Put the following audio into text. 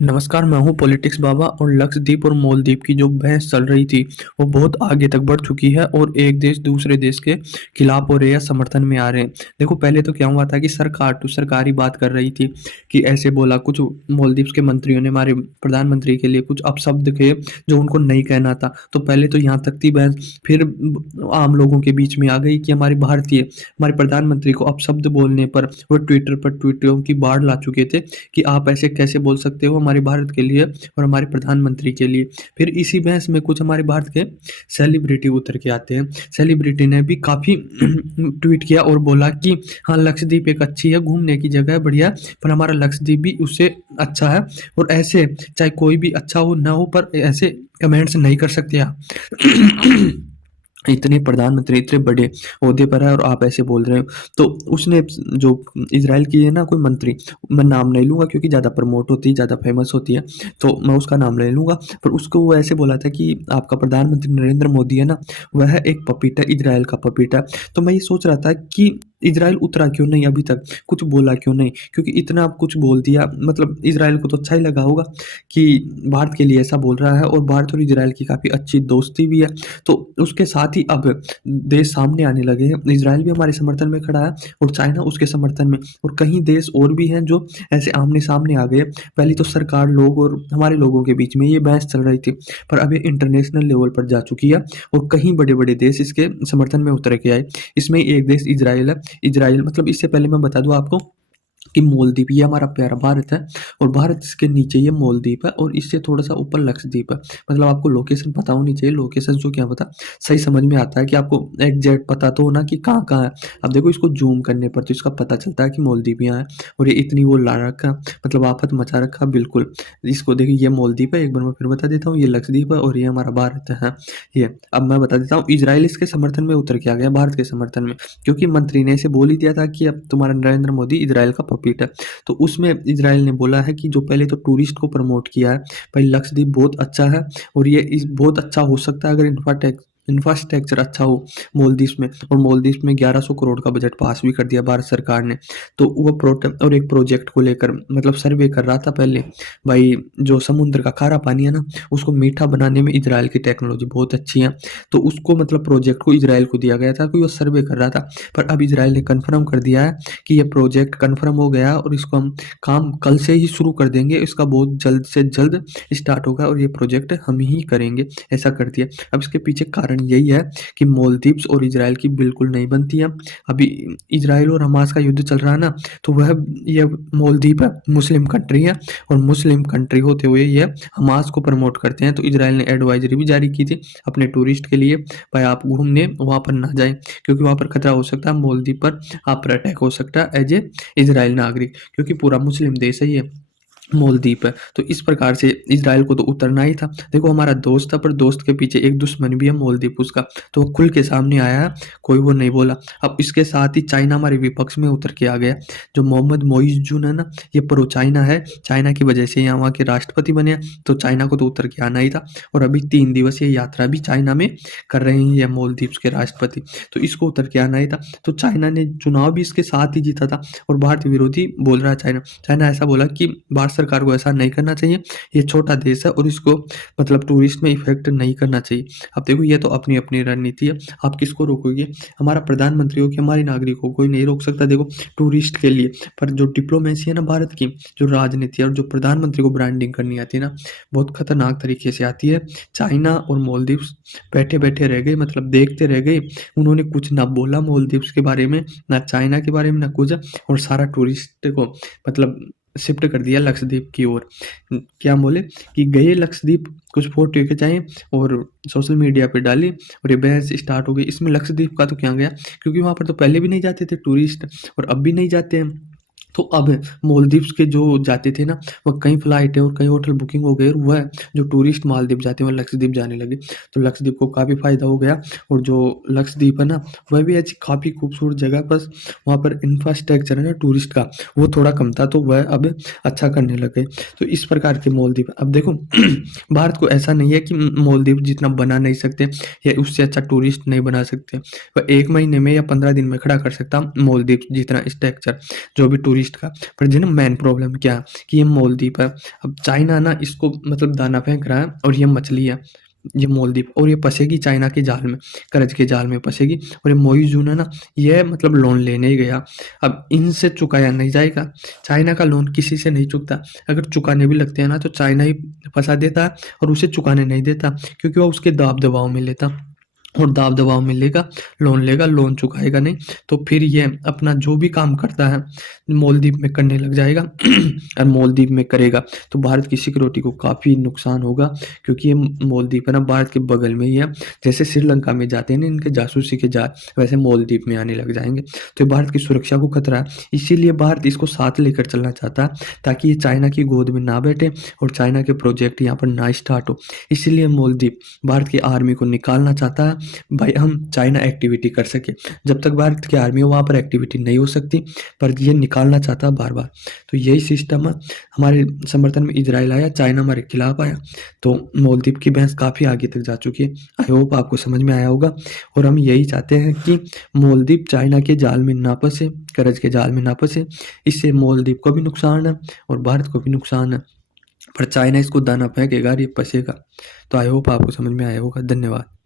नमस्कार, मैं हूँ पॉलिटिक्स बाबा और लक्षद्वीप और मालदीव की जो बहस चल रही थी, वो बहुत आगे तक बढ़ चुकी है और एक देश दूसरे देश के खिलाफ हो रहे हैं, समर्थन में आ रहे हैं। देखो, पहले तो क्या हुआ था कि सरकार तो सरकारी बात कर रही थी कि ऐसे बोला कुछ मालदीव के मंत्रियों ने हमारे प्रधानमंत्री के लिए कुछ अपशब्द कहे जो उनको नहीं कहना था। तो पहले तो यहाँ तक थी बहस, फिर आम लोगों के बीच में आ गई कि हमारे प्रधानमंत्री को अपशब्द बोलने पर वो ट्विटर पर ट्वीटों की बाढ़ ला चुके थे कि आप ऐसे कैसे बोल सकते हो हमारे भारत के लिए और हमारे प्रधानमंत्री के लिए। फिर इसी बहस में कुछ हमारे भारत के सेलिब्रिटी उतर के आते हैं। सेलिब्रिटी ने भी काफ़ी ट्वीट किया और बोला कि हाँ, लक्षद्वीप एक अच्छी है, घूमने की जगह है, बढ़िया, पर हमारा लक्षद्वीप भी उससे अच्छा है। और ऐसे चाहे कोई भी अच्छा हो ना हो, पर ऐसे कमेंट्स नहीं कर सकते आप। इतने प्रधानमंत्री इतने बड़े ओहदे पर है और आप ऐसे बोल रहे हो। तो उसने जो इजराइल की है ना कोई मंत्री, मैं नाम नहीं लूंगा क्योंकि ज़्यादा प्रमोट होती है, ज़्यादा फेमस होती है, तो मैं उसका नाम ले लूंगा। पर उसको वो ऐसे बोला था कि आपका प्रधानमंत्री नरेंद्र मोदी है ना, वह एक पपीटा, इजराइल का पपीटा। तो मैं ये सोच रहा था कि इजराइल उतरा क्यों नहीं अभी तक, कुछ बोला क्यों नहीं, क्योंकि इतना कुछ बोल दिया, मतलब इजराइल को तो अच्छा ही लगा होगा कि भारत के लिए ऐसा बोल रहा है। और भारत और इजराइल की काफ़ी अच्छी दोस्ती भी है। तो उसके साथ ही अब देश सामने आने लगे हैं। इजराइल भी हमारे समर्थन में खड़ा है और चाइना उसके समर्थन में, और कहीं देश और भी हैं जो ऐसे आमने सामने आ गए। पहले तो सरकार लोग और हमारे लोगों के बीच में ये बहस चल रही थी, पर अब ये इंटरनेशनल लेवल पर जा चुकी है और कहीं बड़े बड़े देश इसके समर्थन में उतर के आए। इसमें एक देश इजराइल है। इजराइल मतलब, इससे पहले मैं बता दूं आपको कि मालदीव ये हमारा प्यारा भारत है और भारत इसके नीचे ये मालदीव है और इससे थोड़ा सा ऊपर लक्षद्वीप है। मतलब आपको लोकेशन पता होनी चाहिए, लोकेशन जो क्या पता, सही समझ में आता है कि आपको एग्जैक्ट पता तो होना कि कहाँ कहाँ है। अब देखो, इसको जूम करने पर तो इसका पता चलता है कि मालदीव यहाँ है। और ये इतनी वो ला रखा, मतलब आफत मचा रखा बिल्कुल। इसको देखिए, ये मालदीव है, एक बार मैं फिर बता देता हूँ, ये लक्षद्वीप है और ये हमारा भारत है। ये अब मैं बता देता हूँ, इजराइल इसके समर्थन में उतर के आ गया, भारत के समर्थन में, क्योंकि मंत्री ने इसे बोल ही दिया था कि अब तुम्हारा नरेंद्र मोदी इजराइल का पपीट है। तो उसमें इजराइल ने बोला है कि जो पहले तो टूरिस्ट को प्रमोट किया है, भाई लक्षद्वीप बहुत अच्छा है और ये इस बहुत अच्छा हो सकता है अगर इंफ्रास्ट्रक्चर अच्छा हो मालदीव में। और मालदीव में 1100 करोड़ का बजट पास भी कर दिया भारत सरकार ने। तो वो और एक प्रोजेक्ट को लेकर मतलब सर्वे कर रहा था पहले, भाई जो समुद्र का खारा पानी है ना, उसको मीठा बनाने में इजराइल की टेक्नोलॉजी बहुत अच्छी है। तो उसको मतलब प्रोजेक्ट को इजराइल को दिया गया था कि वो सर्वे कर रहा था। पर अब इजराइल ने कन्फर्म कर दिया है कि ये प्रोजेक्ट कन्फर्म हो गया और इसको हम काम कल से ही शुरू कर देंगे, इसका बहुत जल्द से जल्द स्टार्ट होगा और ये प्रोजेक्ट हम ही करेंगे, ऐसा कर दिया। अब इसके पीछे कारण यही है कि मालदीव्स और इजराइल की बिल्कुल नहीं बनती है। अभी इजराइल और हमास का युद्ध चल रहा है ना, तो वह ये मालदीव है, मुस्लिम कंट्री है, और मुस्लिम कंट्री होते हुए ये हमास को प्रमोट करते हैं। तो इजराइल ने एडवाइजरी भी जारी की थी अपने टूरिस्ट के लिए, भाई आप घूमने वहाँ पर ना जाएं, क्योंकि वहाँ पर खतरा हो सकता है, मालदीव पर आप पर अटैक हो सकता है एज ए इजराइल नागरिक, क्योंकि पूरा मुस्लिम देश है ये मालदीव है। तो इस प्रकार से इजराइल को तो उतरना ही था। देखो, हमारा दोस्त था, पर दोस्त के पीछे एक दुश्मन भी है मालदीव उसका, तो वो खुल के सामने आया है, कोई वो नहीं बोला। अब इसके साथ ही चाइना हमारे विपक्ष में उतर के आ गया। जो मोहम्मद मोइज जुन है ना, ये प्रो चाइना है, चाइना की वजह से यहाँ वहाँ के राष्ट्रपति बने हैं, तो चाइना को तो उतर के आना ही था। और अभी 3 दिवसीय यात्रा भी चाइना में कर रहे हैं ये मालदीव के राष्ट्रपति, तो इसको उतर के आना ही था। तो चाइना ने चुनाव भी इसके साथ ही जीता था और भारत विरोधी बोल रहा है चाइना। चाइना ऐसा बोला कि भारत सरकार को ऐसा नहीं करना चाहिए, ये छोटा देश है और इसको मतलब टूरिस्ट में इफेक्ट नहीं करना चाहिए। अब देखो, ये तो अपनी अपनी रणनीति है, आप किसको रोकोगे? हमारा प्रधानमंत्री हो कि हमारे नागरिकों को कोई नहीं रोक सकता देखो टूरिस्ट के लिए। पर जो डिप्लोमेसी है ना भारत की, जो राजनीति है और जो प्रधानमंत्री को ब्रांडिंग करनी आती है ना, बहुत खतरनाक तरीके से आती है। चाइना और मालदीव बैठे बैठे रह गए, मतलब देखते रह गए, उन्होंने कुछ ना बोला मालदीव के बारे में, ना चाइना के बारे में, ना कुछ, और सारा टूरिस्ट को मतलब शिफ्ट कर दिया लक्षद्वीप की ओर। क्या बोले कि गए लक्षद्वीप, कुछ फोटो खिंचाए और सोशल मीडिया पे डाली और ये बहस स्टार्ट हो गई। इसमें लक्षद्वीप का तो क्या गया, क्योंकि वहाँ पर तो पहले भी नहीं जाते थे टूरिस्ट और अब भी नहीं जाते हैं। तो अब मालदीव्स के जो जाते थे ना, वह कई फ्लाइट है और कई होटल बुकिंग हो गए और वह जो टूरिस्ट मालदीव जाते हैं वह लक्षद्वीप जाने लगे। तो लक्षद्वीप को काफ़ी फ़ायदा हो गया। और जो लक्षद्वीप है ना, वह भी ऐसी काफ़ी खूबसूरत जगह, बस वहाँ पर इंफ्रास्ट्रक्चर है ना टूरिस्ट का, वो थोड़ा कम था, तो वह अब अच्छा करने लगे। तो इस प्रकार के मालदीव अब देखो भारत को ऐसा नहीं है कि मालदीव जितना बना नहीं सकते या उससे अच्छा टूरिस्ट नहीं बना सकते। वह 1 महीने में या 15 दिन में खड़ा कर सकता मालदीव जितना स्ट्रक्चर, जो भी टूरिस्ट ईस्ट का। पर जो ना मेन प्रॉब्लम क्या है कि ये मालदीव है। अब चाइना ना इसको मतलब दाना फेंक रहा है और ये मछली है, ये मालदीव, और ये फँसेगी चाइना के जाल में, कर्ज के जाल में फँसेगी। और ये मोइज़ुन है ना, ये मतलब लोन लेने ही गया। अब इनसे चुकाया नहीं जाएगा, चाइना का लोन किसी से नहीं चुकता। अगर चुकाने भी लगते हैं ना तो चाइना ही फँसा देता है और उसे चुकाने नहीं देता, क्योंकि वो उसके दाब-दबाव में लेता। और दाब-दबाव में लेगा, लोन चुकाएगा नहीं, तो फिर ये अपना जो भी काम करता है मालदीव में करने लग जाएगा और मालदीव में करेगा तो भारत की सिक्योरिटी को काफ़ी नुकसान होगा, क्योंकि ये मालदीव है ना भारत के बगल में ही है। जैसे श्रीलंका में जाते हैं ना इनके जासूसी के जाल, वैसे मालदीव में आने लग जाएँगे। तो ये भारत की सुरक्षा को खतरा है, इसीलिए भारत इसको साथ लेकर चलना चाहता है, ताकि ये चाइना की गोद में ना बैठे और चाइना के प्रोजेक्ट यहाँ पर ना स्टार्ट हो। इसीलिए मालदीव भारत की आर्मी को निकालना चाहता है, भाई हम चाइना एक्टिविटी कर सके। जब तक भारत की आर्मी हो वहाँ पर एक्टिविटी नहीं हो सकती, पर ये निकालना चाहता है बार-बार। तो यही सिस्टम है, हमारे समर्थन में इज़राइल आया, चाइना हमारे खिलाफ आया, तो मालदीव की बहस काफ़ी आगे तक जा चुकी है। आई होप आपको समझ में आया होगा, और हम यही चाहते हैं कि मालदीव चाइना के जाल में ना फँसे, कर्ज के जाल में ना फँसे। इससे मालदीव को भी नुकसान है और भारत को भी नुकसान है, पर चाइना इसको दाना फेंकेगा और ये फँसेगा। तो आई होप आपको समझ में आया होगा। धन्यवाद।